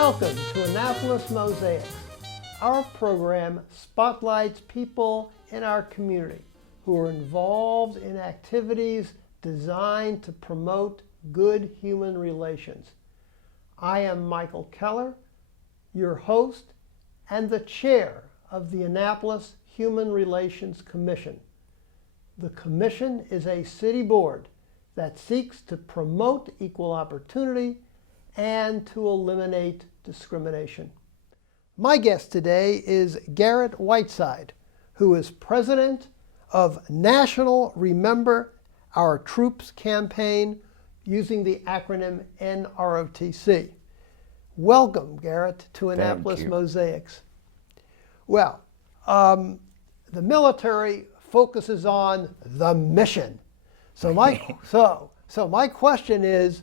Welcome to Annapolis Mosaics. Our program spotlights people in our community who are involved in activities designed to promote good human relations. I am Michael Keller, your host and the chair of the Annapolis Human Relations Commission. The Commission is a city board that seeks to promote equal opportunity and to eliminate discrimination. My guest today is Garrett Whiteside, who is president of National Remember Our Troops campaign using the acronym NROTC. Welcome, Garrett, to Annapolis Mosaics. Well, the military focuses on the mission. So my question is,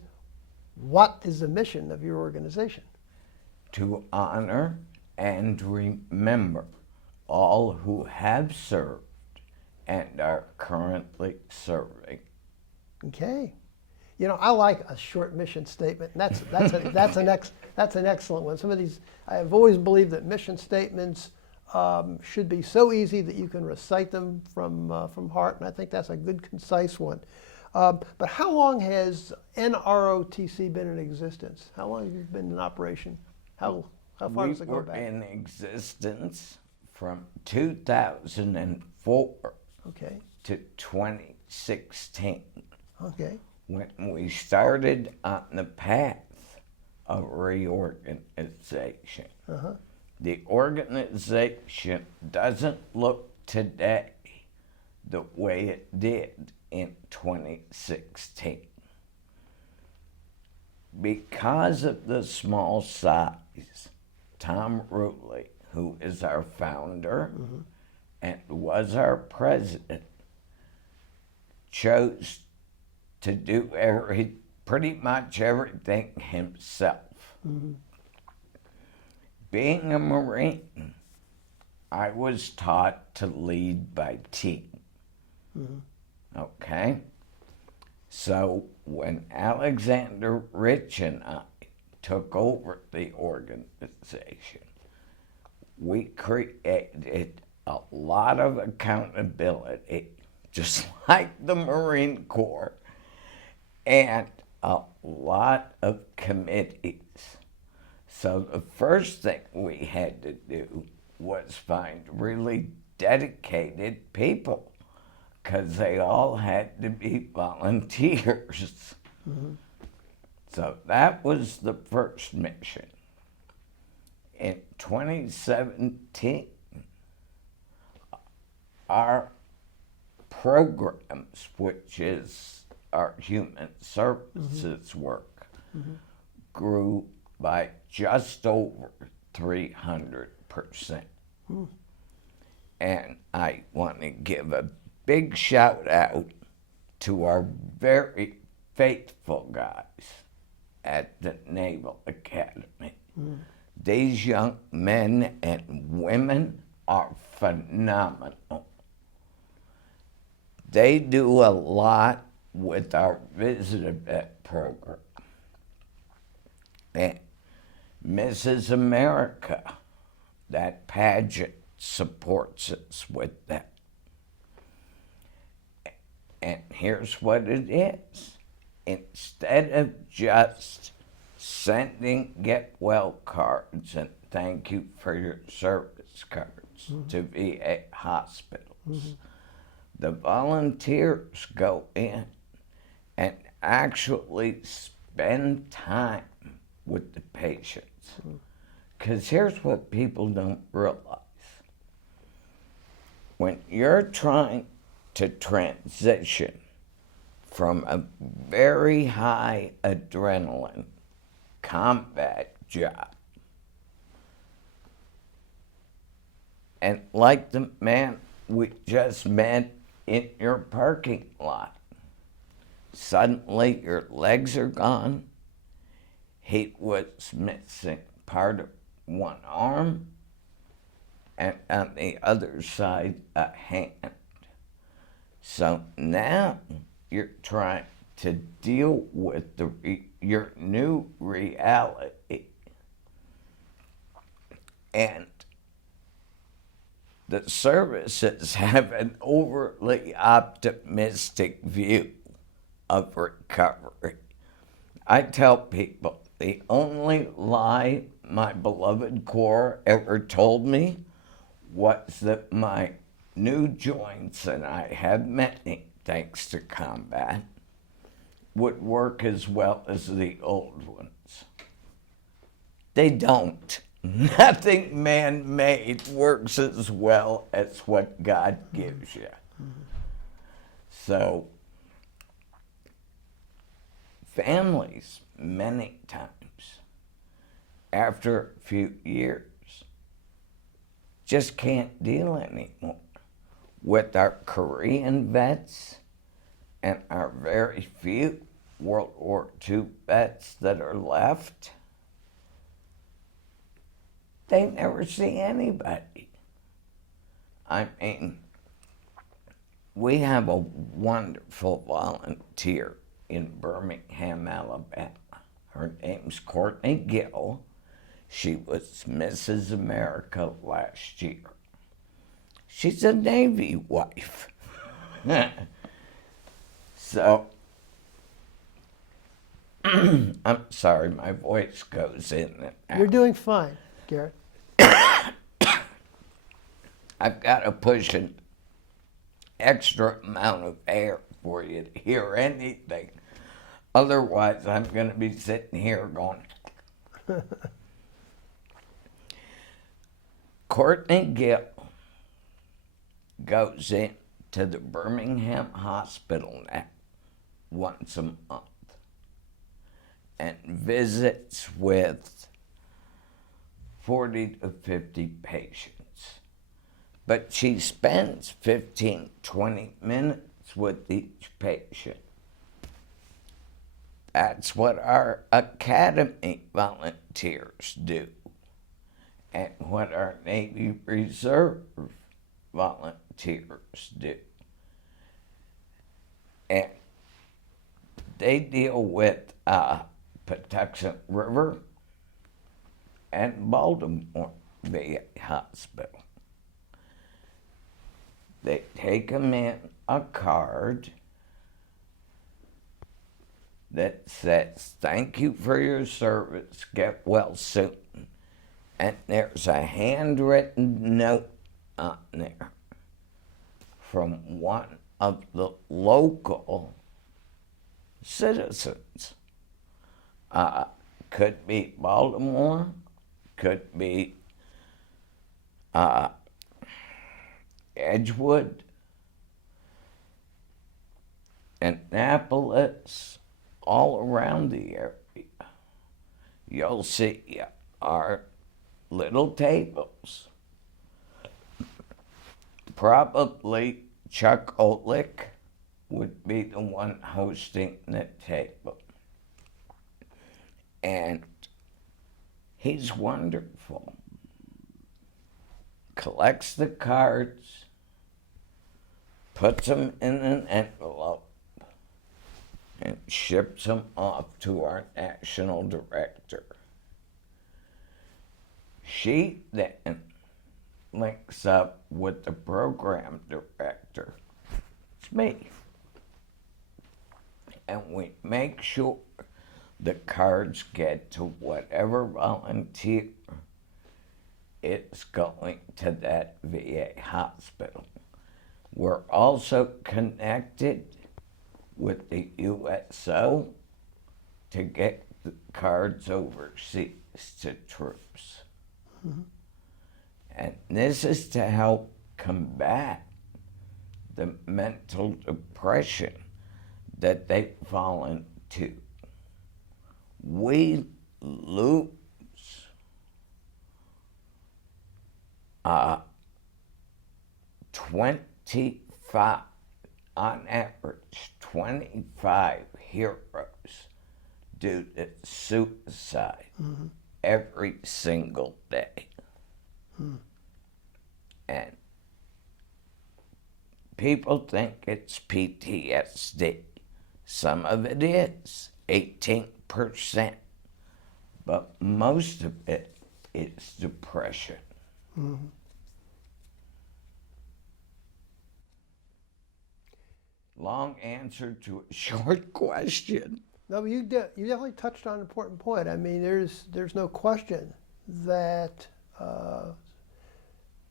what is the mission of your organization? To honor and remember all who have served and are currently serving. Okay. You know, I like a short mission statement, and that's an excellent one. Some of these, I've always believed that mission statements should be so easy that you can recite them from heart, and I think that's a good, concise one. But how long has NROTC been in existence? How long have you been in operation? How far does it go back? We were in existence from 2004 to 2016. Okay. When we started on the path of reorganization. The organization doesn't look today the way it did in 2016. Because of the small size, Tom Ruley, who is our founder and was our president, chose to do pretty much everything himself. Being a Marine, I was taught to lead by team. Okay? So when Alexander Rich and I took over the organization, we created a lot of accountability, just like the Marine Corps, and a lot of committees. So the first thing we had to do was find really dedicated people, because they all had to be volunteers. So that was the first mission. In 2017, our programs, which is our human services work, grew by just over 300%. And I want to give a big shout out to our very faithful guys at the Naval Academy. These young men and women are phenomenal. They do a lot with our visitor vet program. And Mrs. America, that pageant, supports us with that. And here's what it is. Instead of just sending get well cards and thank you for your service cards to VA hospitals, the volunteers go in and actually spend time with the patients. Because here's what people don't realize. When you're trying to transition from a very high adrenaline combat job, and like the man we just met in your parking lot, suddenly your legs are gone. He was missing part of one arm, and on the other side, a hand. So now you're trying to deal with your new reality And the services have an overly optimistic view of recovery. I tell people the only lie my beloved Corps ever told me was that my new joints, and I have many thanks to combat, would work as well as the old ones. They don't. Nothing man-made works as well as what God gives you. So, families, many times, after a few years, just can't deal anymore with our Korean vets and our very few World War II vets that are left. They never see anybody. I mean, we have a wonderful volunteer in Birmingham, Alabama. Her name's Courtney Gill. She was Mrs. America last year. She's a Navy wife. So, I'm sorry, my voice goes in and out. You're doing fine, Garrett. I've got to push an extra amount of air for you to hear anything. Otherwise, I'm going to be sitting here going. Courtney Gill goes into the Birmingham hospital now once a month and visits with 40 to 50 patients. But she spends 15, 20 minutes with each patient. That's what our academy volunteers do, and what our Navy Reserve volunteers do. And they deal with Patuxent River and Baltimore VA Hospital. They take them in a card that says, "Thank you for your service, get well soon." And there's a handwritten note on there from one of the local citizens. Could be Baltimore, could be Edgewood, Annapolis, all around the area. You'll see our little tables. Probably Chuck Olick would be the one hosting the table. And he's wonderful. Collects the cards, puts them in an envelope, and ships them off to our national director. She then links up with the program director. It's me. And we make sure the cards get to whatever volunteer is going to that VA hospital. We're also connected with the USO to get the cards overseas to troops. Mm-hmm. And this is to help combat the mental depression that they fall into. We lose 25, on average, 25 heroes due to suicide every single day. And people think it's PTSD. Some of it is, 18%. But most of it it's depression. Mm-hmm. Long answer to a short question. No, but you definitely touched on an important point. I mean, there's no question that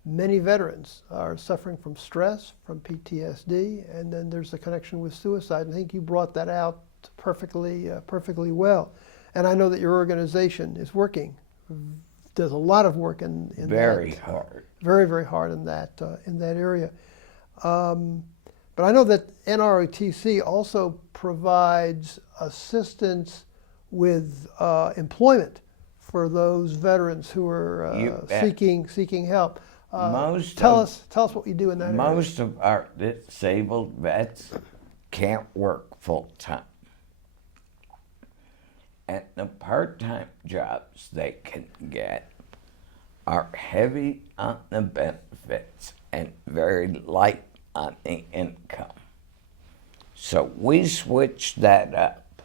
many veterans are suffering from stress, from PTSD, and then there's a connection with suicide. I think you brought that out perfectly well. And I know that your organization is working, does a lot of work in Very that, hard. very hard in that area. But I know that NROTC also provides assistance with employment for those veterans who are seeking help. Tell us what you do in that area. Most of our disabled vets can't work full time. And the part-time jobs they can get are heavy on the benefits and very light on the income. So we switch that up.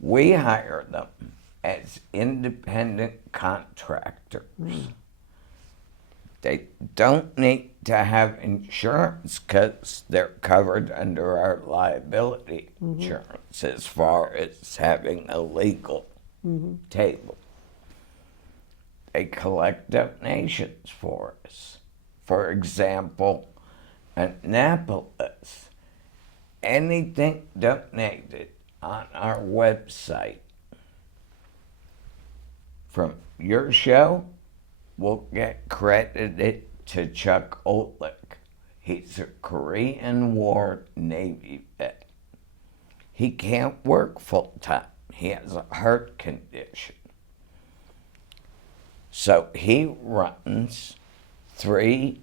We hire them as independent contractors. They don't need to have insurance because they're covered under our liability insurance as far as having a legal table. They collect donations for us. For example, Annapolis, anything donated on our website from your show will get credited to Chuck Olick. He's a Korean War Navy vet. He can't work full time. He has a heart condition. So he runs 2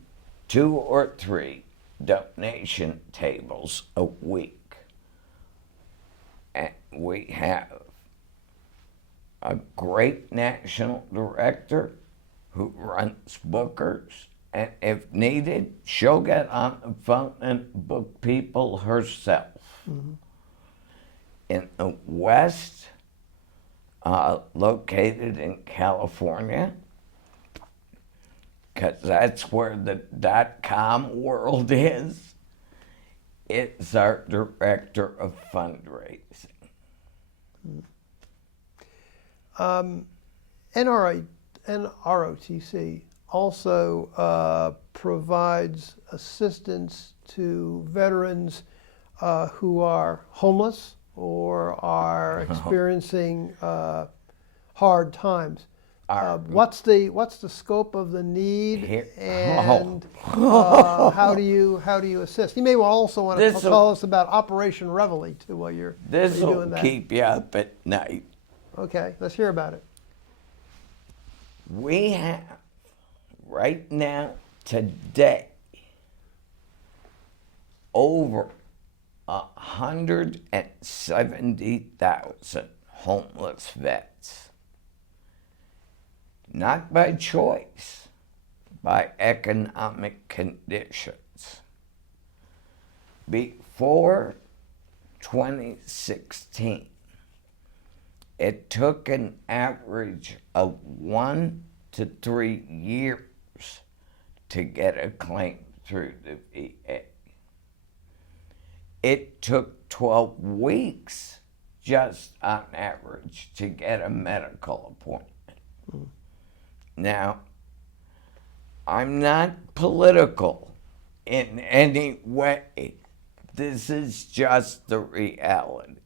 or 3 donation tables a week. And we have a great national director who runs bookers, and if needed, she'll get on the phone and book people herself. In the West, located in California, because that's where the .com world is, it's our director of fundraising. NROTC also provides assistance to veterans who are homeless or are experiencing hard times. What's the scope of the need, and how do you assist? You may also want to tell us about Operation Reveille too while you're doing that. This will keep you up at night. Okay, let's hear about it. We have, right now, today, over 170,000 homeless vets. Not by choice, by economic conditions. Before 2016, it took an average of 1 to 3 years to get a claim through the VA. It took 12 weeks just on average to get a medical appointment. Now, I'm not political in any way. This is just the reality.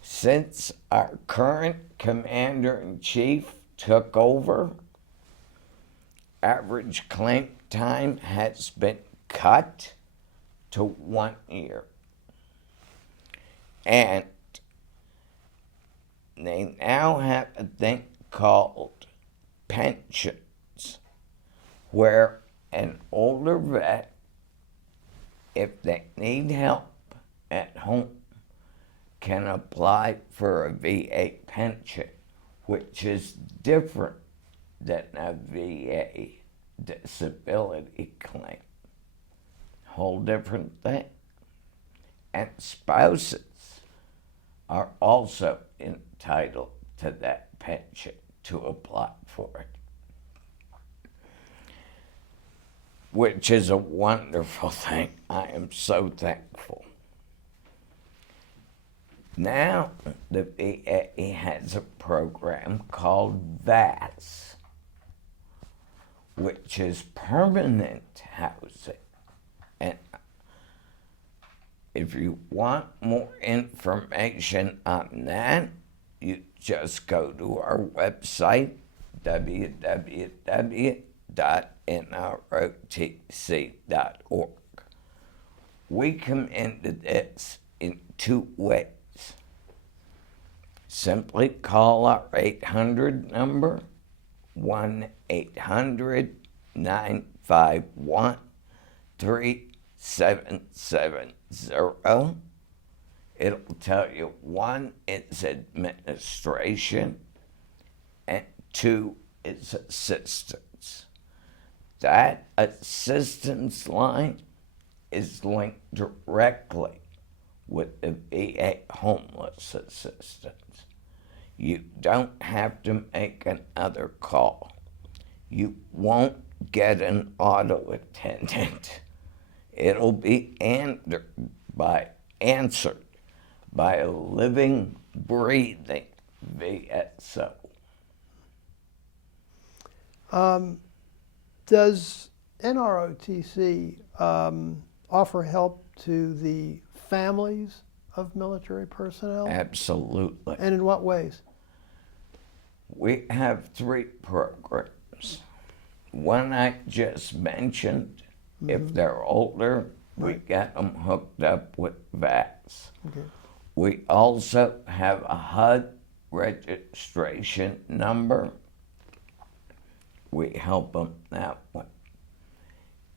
Since our current commander-in-chief took over, average claim time has been cut to 1 year. And they now have a thing called pensions, where an older vet, if they need help at home, can apply for a VA pension, which is different than a VA disability claim. Whole different thing. And spouses are also entitled to that pension to apply for it, which is a wonderful thing. I am so thankful. Now, the VA has a program called VAS, which is permanent housing. And if you want more information on that, you just go to our website, www.nrotc.org. We come into this in two ways. Simply call our 800 number, 1-800-951-3770. It'll tell you, one, it's administration, and two, it's assistance. That assistance line is linked directly with the VA homeless assistance. You don't have to make another call. You won't get an auto attendant. It'll be answered by a living, breathing VSO. Does NROTC offer help to the families of military personnel? Absolutely. And in what ways? We have 3 programs. One I just mentioned, if they're older, we get them hooked up with VAS. Okay. We also have a HUD registration number. We help them that way.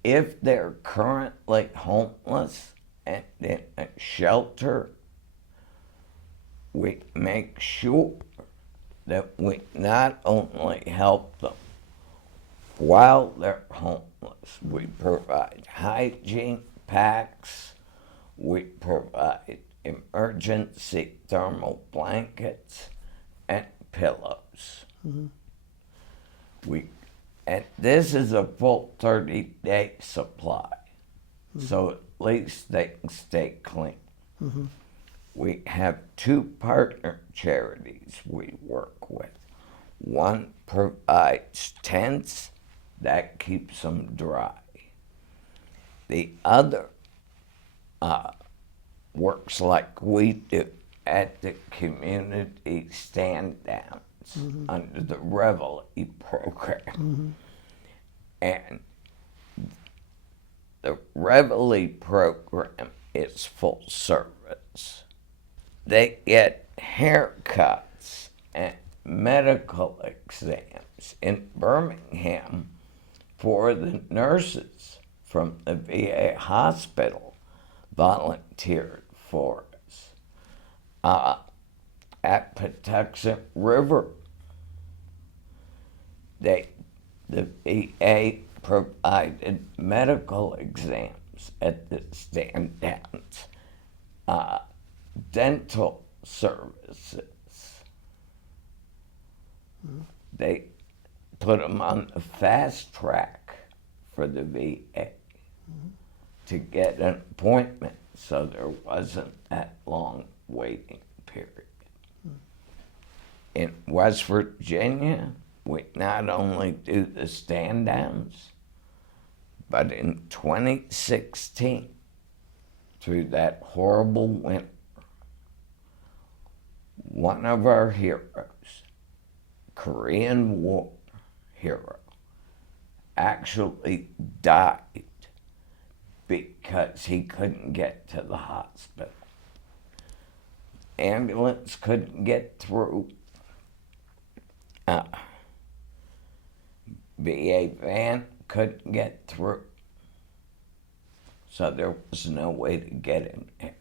If they're currently homeless and in a shelter, we make sure that we not only help them while they're homeless, we provide hygiene packs, we provide emergency thermal blankets and pillows. And this is a full 30-day supply, so at least they can stay clean. We have 2 partner charities we work with. One provides tents that keeps them dry. The other works like we do at the community stand-downs under the Reveille program. And the Reveille program is full service. They get haircuts and medical exams in Birmingham for the nurses from the VA hospital volunteered for us. At Patuxent River, the VA provided medical exams at the stand-downs, dental services. They put them on the fast track for the VA to get an appointment, so there wasn't that long waiting period. In West Virginia, we not only do the stand-downs, but in 2016, through that horrible winter, one of our heroes, Korean War hero, actually died because he couldn't get to the hospital. Ambulance couldn't get through. VA van couldn't get through. So there was no way to get him there.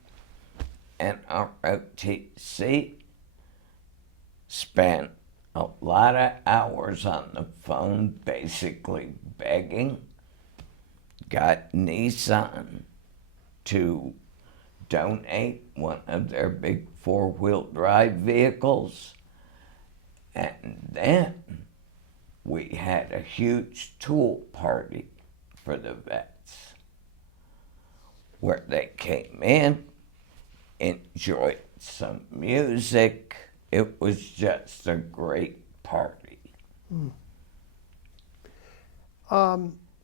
NROTC spent a lot of hours on the phone basically begging, got Nissan to donate one of their big 4-wheel drive vehicles, And then we had a huge tool party for the vets where they came in, enjoyed some music. It was just a great party.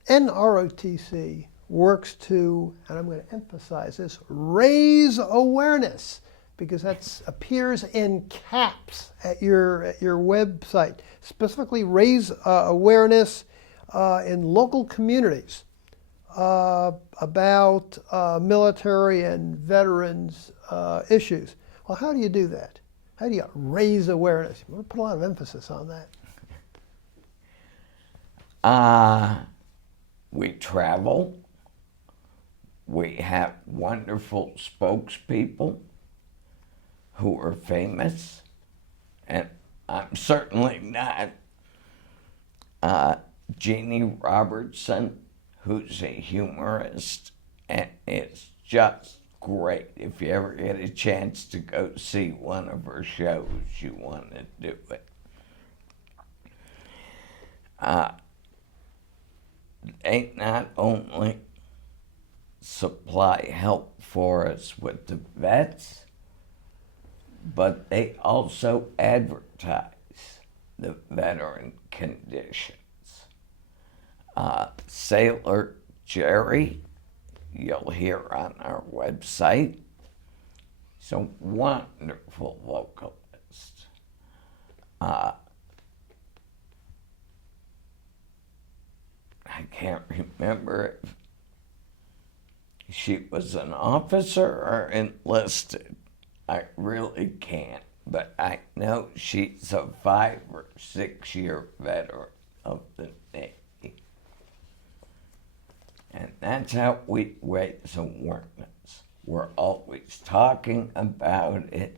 NROTC works to, and I'm going to emphasize this, raise awareness, because that appears in caps at your website. Specifically, raise awareness in local communities about military and veterans issues. Well, how do you do that? How do you raise awareness? You want to put a lot of emphasis on that. We travel. We have wonderful spokespeople who are famous, and I'm certainly not Jeannie Robertson, who's a humorist, and it's just great. If you ever get a chance to go see one of her shows, you want to do it. They not only supply help for us with the vets, but they also advertise the veteran conditions. Sailor Jerry, you'll hear on our website, he's a wonderful vocalist. I can't remember if she was an officer or enlisted. I really can't, but I know she's a 5 or 6 year veteran of the Navy. And that's how we raise awareness. We're always talking about it.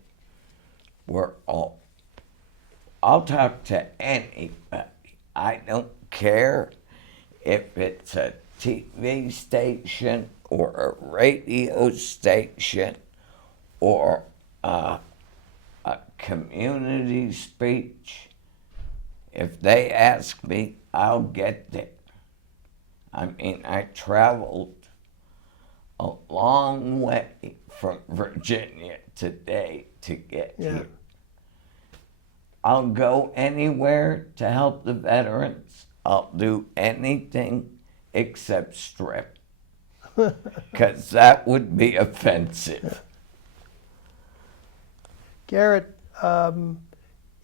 I'll talk to anybody. I don't care if it's a TV station or a radio station or a community speech. If they ask me, I'll get there. I mean, I traveled a long way from Virginia today to get here. I'll go anywhere to help the veterans. I'll do anything except strip, because that would be offensive. Garrett,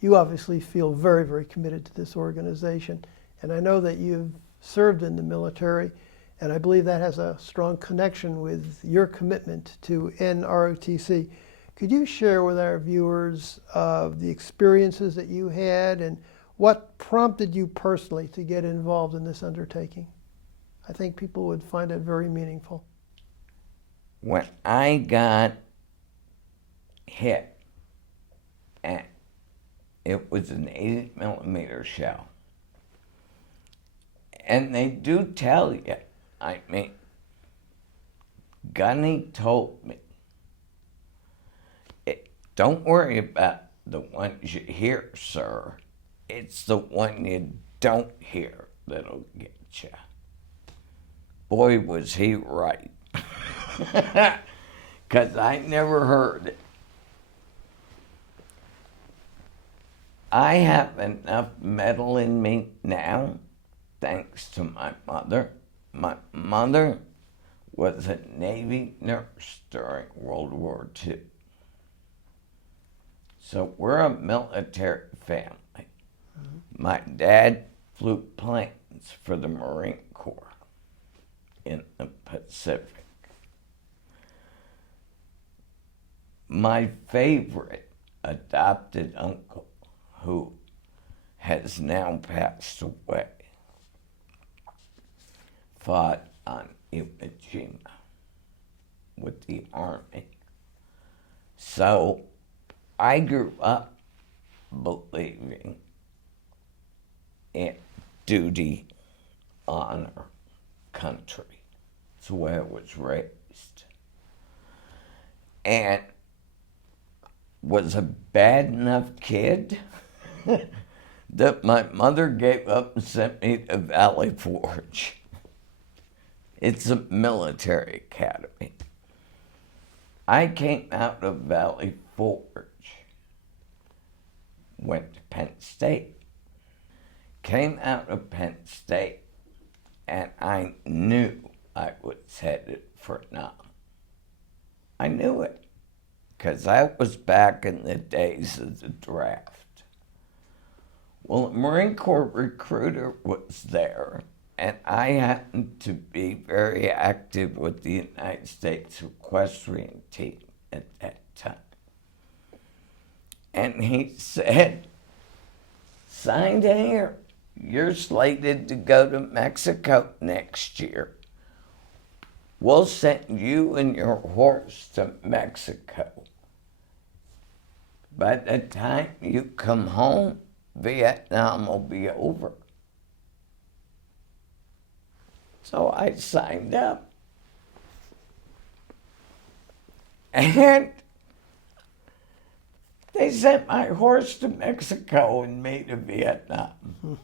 you obviously feel very, very committed to this organization, and I know that you've served in the military, and I believe that has a strong connection with your commitment to NROTC. Could you share with our viewers the experiences that you had and what prompted you personally to get involved in this undertaking? I think people would find it very meaningful. When I got hit, and it was an 80mm shell, and they do tell you, I mean, Gunny told me, don't worry about the ones you hear, sir. It's the one you don't hear that'll get you. Boy, was he right. Because I never heard it. I have enough metal in me now, thanks to my mother. My mother was a Navy nurse during World War II. So we're a military family. My dad flew planes for the Marine Corps in the Pacific. My favorite adopted uncle, who has now passed away, fought on Iwo Jima with the Army. So I grew up believing in duty, honor, country. It's the way I was raised. And was a bad enough kid that my mother gave up and sent me to Valley Forge. It's a military academy. I came out of Valley Forge, went to Penn State, came out of Penn State, and I knew I was headed for NOM. I knew it, because that was back in the days of the draft. Well, a Marine Corps recruiter was there, and I happened to be very active with the United States equestrian team at that time. And he said, "Sign here. You're slated to go to Mexico next year. We'll send you and your horse to Mexico. By the time you come home, Vietnam will be over." So I signed up. And they sent my horse to Mexico and me to Vietnam.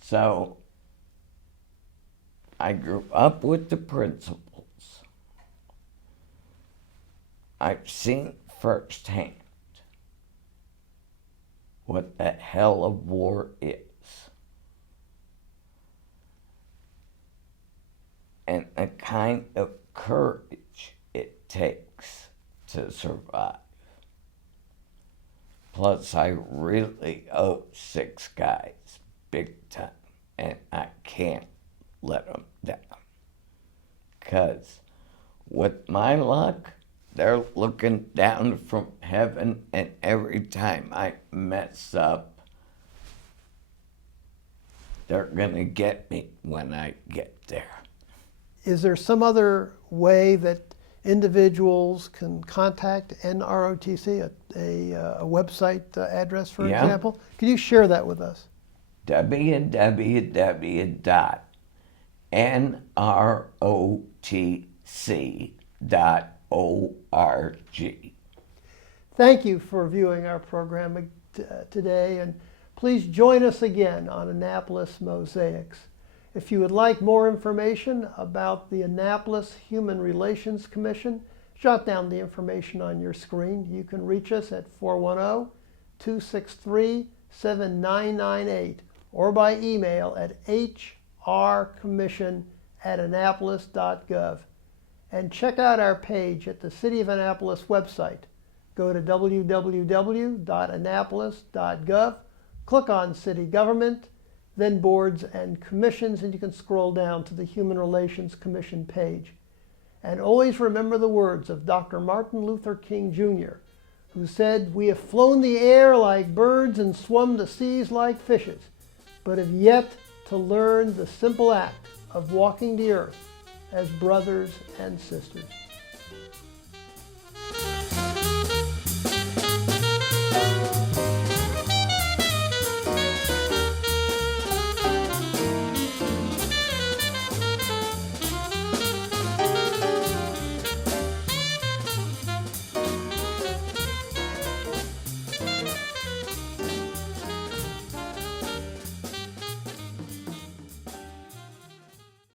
So I grew up with the principles. I've seen firsthand what the hell of war is. And the kind of courage it takes to survive. Plus, I really owe 6 guys big time, and I can't let them down. Because with my luck, they're looking down from heaven, and every time I mess up, they're gonna get me when I get there. Is there some other way that individuals can contact NROTC, a website address, for example? Can you share that with us? www.nrotc.org. Thank you for viewing our program today, and please join us again on Annapolis Mosaics. If you would like more information about the Annapolis Human Relations Commission, jot down the information on your screen. You can reach us at 410-263-7998 or by email at hrcommission@annapolis.gov. And check out our page at the City of Annapolis website. Go to www.annapolis.gov, click on City Government, then Boards and Commissions, and you can scroll down to the Human Relations Commission page. And always remember the words of Dr. Martin Luther King Jr., who said, "We have flown the air like birds and swum the seas like fishes, but have yet to learn the simple act of walking the earth as brothers and sisters."